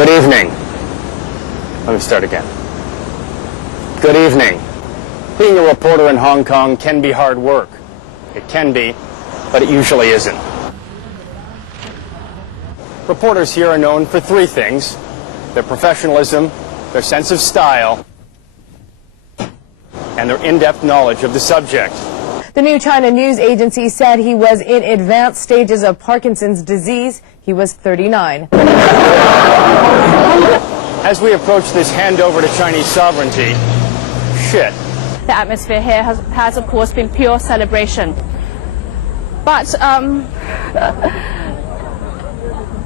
Good evening. Let me start again. Good evening. Being a reporter in Hong Kong can be hard work. It can be, but it usually isn't. Reporters here are known for three things: their professionalism, their sense of style, and their in-depth knowledge of the subject. The New China News Agency said he was in advanced stages of Parkinson's disease. He was 39. As we approach this handover to Chinese sovereignty, shit. The atmosphere here has of course been pure celebration. But,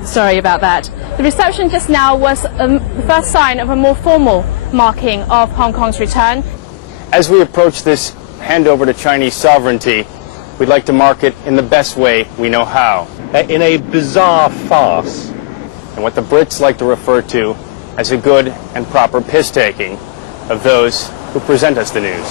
sorry about that. The reception just now was the first sign of a more formal marking of Hong Kong's return. As we approach this handover to Chinese sovereignty, we'd like to mark it in the best way we know how. In a bizarre farce. And what the Brits like to refer to as a good and proper piss-taking of those who present us the news.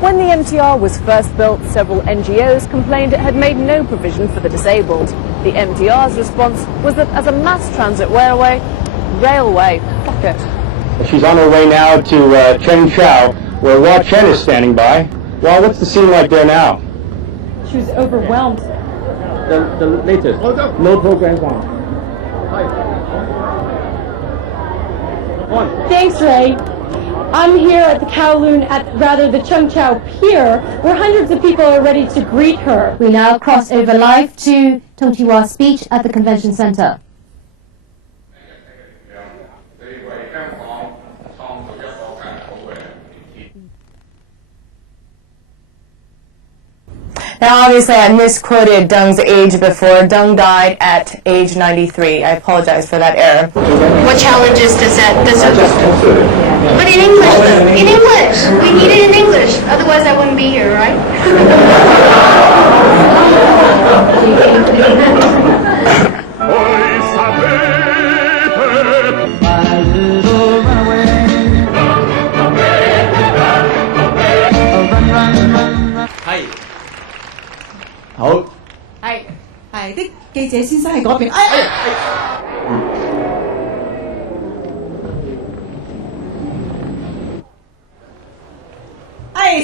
When the MTR was first built, several NGOs complained it had made no provision for the disabled. The MTR's response was that as a mass transit railway, fuck it. She's on her way now to Chen Chao, where Hua Chen is standing by. Hua, what's the scene like there now? She was overwhelmed. The latest. No programs on. Thanks, Ray. I'm here at the Kowloon, the Cheung Chau Pier, where hundreds of people are ready to greet her. We now cross over live to Tong Chi-Wa's speech at the Convention Center. Now, obviously, I misquoted Deng's age before. Deng died at age 93. I apologize for that error. What challenges does that? But in English, though. In English. We need it in English. Otherwise, I wouldn't be here, right? Hi. 好，係啲記者先生喺嗰邊。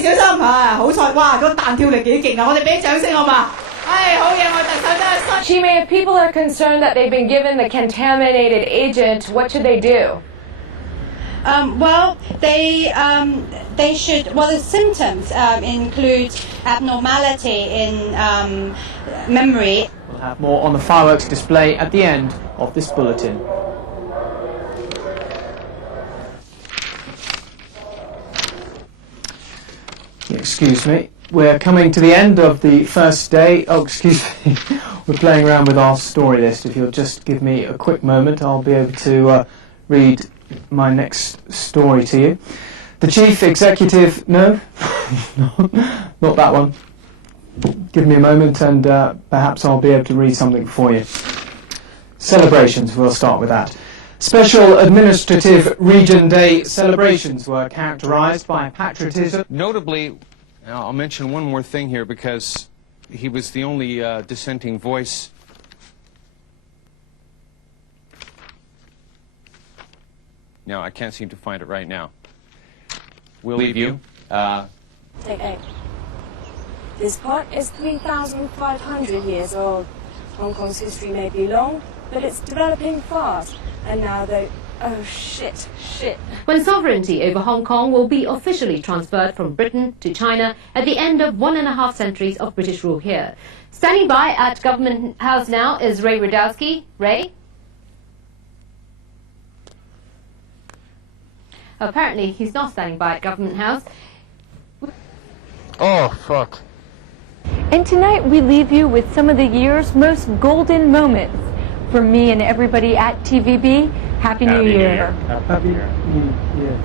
小心啊！好彩，哇！個彈跳力幾勁啊！我哋俾掌聲好嘛？好嘢，我特首真係。Chime, if people are concerned that they've been given the contaminated agent, what should they do? Well, they should. Well, the symptoms include abnormality in memory. We'll have more on the fireworks display at the end of this bulletin. Excuse me. We're coming to the end of the first day. Oh, excuse me. We're playing around with our story list. If you'll just give me a quick moment, I'll be able to read my next story to you. The chief executive... No? Not that one. Give me a moment and perhaps I'll be able to read something for you. Celebrations, we'll start with that. Special Administrative Region Day celebrations were characterized by patriotism. Notably, I'll mention one more thing here because he was the only dissenting voice. No, I can't seem to find it right now. We'll leave you. Take 8. This part is 3,500 years old. Hong Kong's history may be long, but it's developing fast. And now they... Oh, shit. When sovereignty over Hong Kong will be officially transferred from Britain to China at the end of 1.5 centuries of British rule here. Standing by at Government House now is Ray Rudowski. Ray? Apparently, he's not standing by at Government House. Oh, fuck. And tonight we leave you with some of the year's most golden moments. From me and everybody at TVB, Happy New Year. Happy New Year.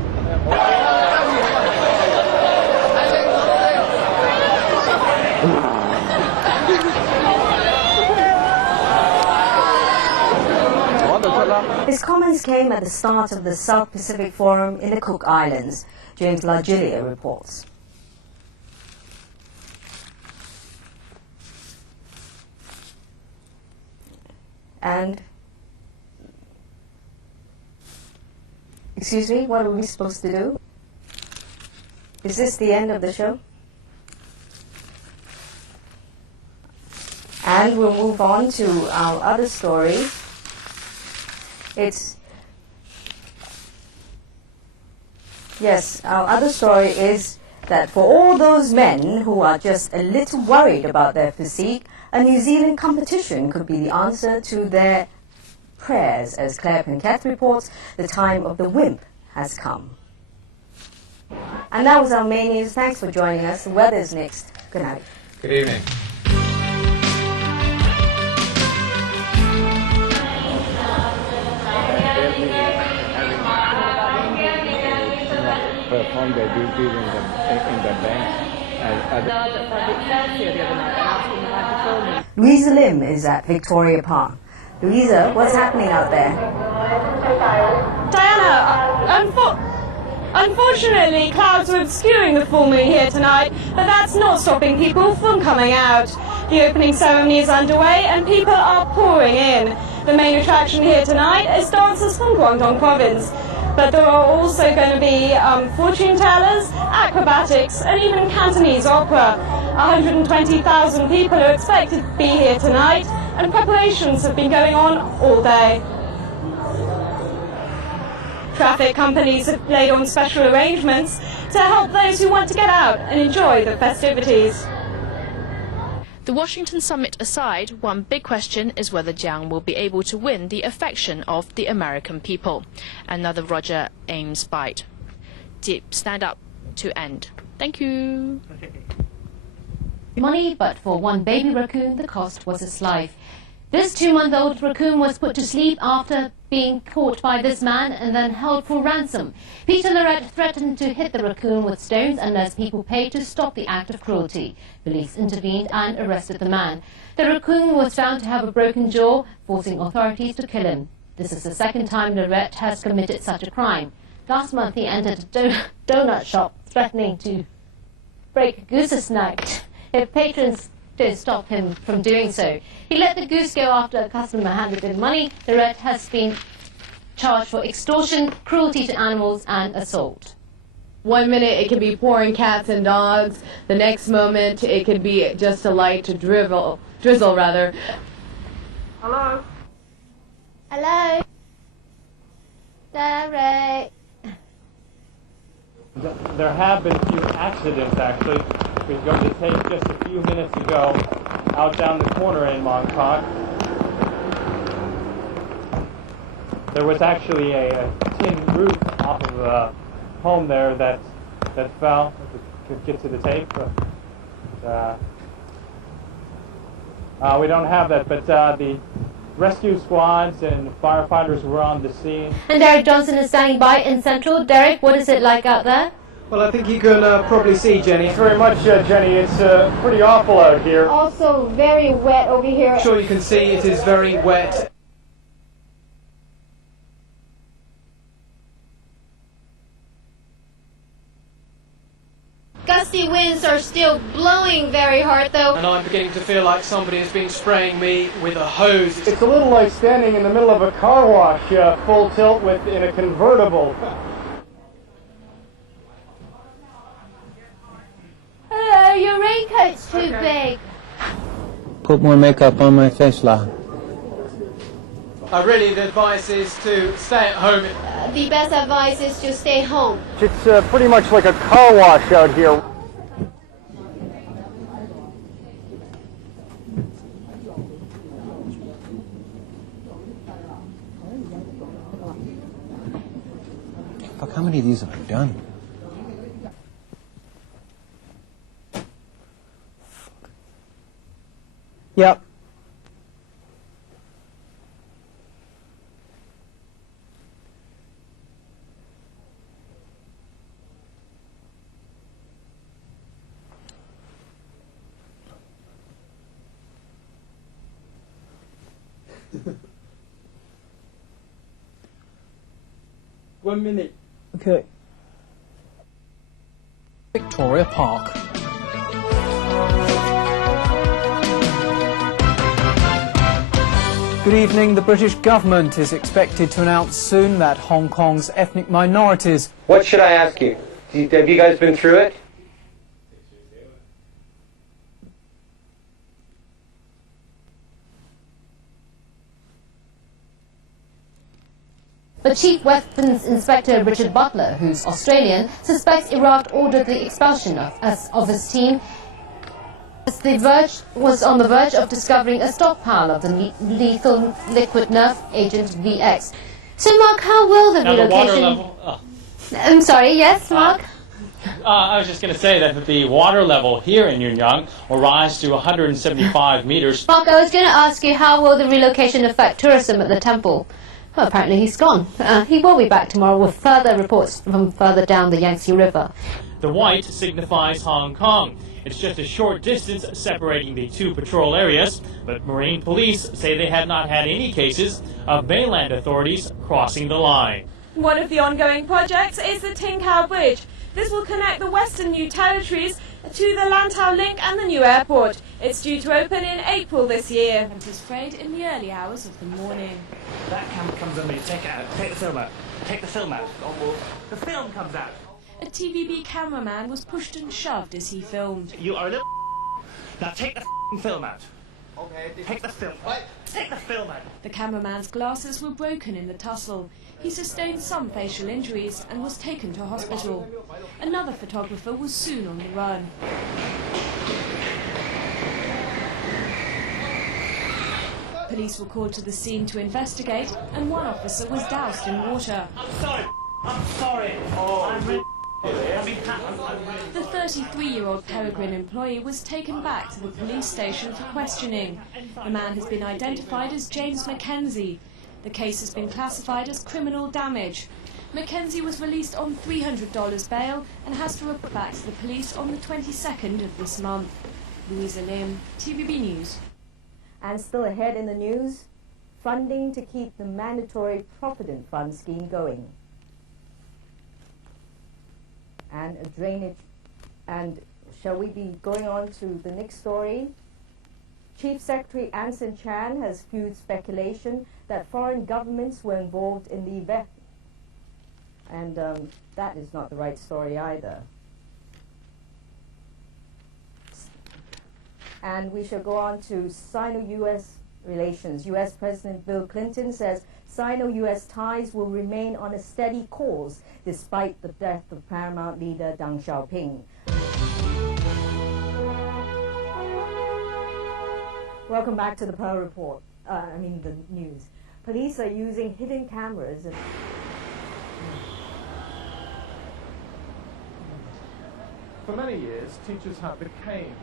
His comments came at the start of the South Pacific Forum in the Cook Islands. James Lagilia reports. And, excuse me, what are we supposed to do? Is this the end of the show? And we'll move on to our other story. Our other story is that for all those men who are just a little worried about their physique, a New Zealand competition could be the answer to their prayers. As Claire Pinkett reports, the time of the wimp has come. And that was our main news. Thanks for joining us. The weather's next. Good night. Good evening. Perform their duties in the bank. Louisa Lim is at Victoria Park. Louisa, what's happening out there? Diana, unfortunately, clouds are obscuring the full moon here tonight, but that's not stopping people from coming out. The opening ceremony is underway and people are pouring in. The main attraction here tonight is dancers from Guangdong province. But there are also going to be fortune tellers, acrobatics, and even Cantonese opera. 120,000 people are expected to be here tonight, and preparations have been going on all day. Traffic companies have laid on special arrangements to help those who want to get out and enjoy the festivities. The Washington summit aside, one big question is whether Jiang will be able to win the affection of the American people. Another Roger Ames bite. Stand up to end. Thank you. Money, but for one baby raccoon, the cost was his life. This 2-month-old raccoon was put to sleep after being caught by this man and then held for ransom. Peter Lorette threatened to hit the raccoon with stones unless people paid to stop the act of cruelty. Police intervened and arrested the man. The raccoon was found to have a broken jaw, forcing authorities to kill him. This is the second time Lorette has committed such a crime. Last month he entered a donut shop, threatening to break a goose's neck if patrons to stop him from doing so. He let the goose go after a customer handed him money. Lorette has been charged for extortion, cruelty to animals and assault. 1 minute it could be pouring cats and dogs. The next moment it could be just a light drizzle rather. Hello? Hello? Sorry. There have been a few accidents, actually. It was going to take just a few minutes to go out down the corner in Mongkok. There was actually a tin roof off of a home there that fell. Could get to the tape, but we don't have that. But the rescue squads and firefighters were on the scene. And Derek Johnson is standing by in Central. Derek, what is it like out there? Well, I think you can probably see, Jenny. Thanks very much, Jenny. It's pretty awful out here. Also very wet over here. I'm sure you can see it is very wet. Gusty winds are still blowing very hard though. And I'm beginning to feel like somebody has been spraying me with a hose. It's a little like standing in the middle of a car wash, full tilt in a convertible. Hello, your raincoat's too big. Put more makeup on my face, lah. Really, the advice is to stay at home. The best advice is to stay home. It's pretty much like a car wash out here. Fuck, how many of these have I done? Yep. 1 minute. Okay. Victoria Park. Good evening. The British government is expected to announce soon that Hong Kong's ethnic minorities... What should I ask you? Have you guys been through it? But Chief Weapons Inspector Richard Butler, who's Australian, suspects Iraq ordered the expulsion of his team as was on the verge of discovering a stockpile of the lethal liquid nerve agent VX. So, Mark, how will the relocation... The water level... Oh. I'm sorry, yes, Mark? I was just going to say that the water level here in Yunyang will rise to 175 meters. Mark, I was going to ask you, how will the relocation affect tourism at the temple? Well, apparently he's gone. He will be back tomorrow with further reports from further down the Yangtze River. The white signifies Hong Kong. It's just a short distance separating the two patrol areas, but Marine police say they have not had any cases of mainland authorities crossing the line. One of the ongoing projects is the Tin Cow Bridge. This will connect the Western New Territories to the Lantau Link and the new airport. It's due to open in April this year. And is sprayed in the early hours of the morning. That camera comes on me. Take it out. Take the film out. Take the film out. The film comes out. A TVB cameraman was pushed and shoved as he filmed. You are a little Now take the film out. Okay. Take the film. Take the film out. The cameraman's glasses were broken in the tussle. He sustained some facial injuries and was taken to hospital. Another photographer was soon on the run. Police were called to the scene to investigate, and one officer was doused in water. I'm sorry. I'm sorry. I'm really The 33-year-old Peregrine employee was taken back to the police station for questioning. The man has been identified as James Mackenzie. The case has been classified as criminal damage. Mackenzie was released on $300 bail and has to report back to the police on the 22nd of this month. Louisa Lim, TVB News. And still ahead in the news, funding to keep the mandatory Provident Fund scheme going. And a drainage. And shall we be going on to the next story? Chief Secretary Anson Chan has fueled speculation that foreign governments were involved in the event. And that is not the right story either. And we shall go on to Sino-U.S. relations. U.S. President Bill Clinton says Sino-U.S. ties will remain on a steady course despite the death of Paramount leader Deng Xiaoping. Welcome back to the Pearl Report. The news. Police are using hidden cameras. For many years, teachers had the cane.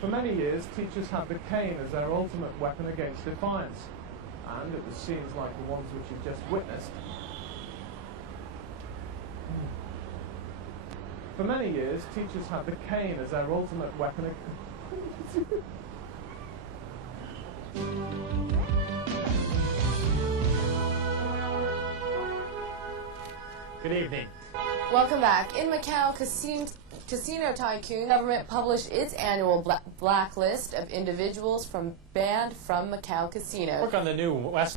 For many years, teachers had the cane as their ultimate weapon against defiance. And it was scenes like the ones which you've just witnessed. For many years, teachers had the cane as their ultimate weapon against... Good evening. Welcome back. In Macau, casino tycoon government published its annual blacklist of individuals banned from Macau casino. Work on the new West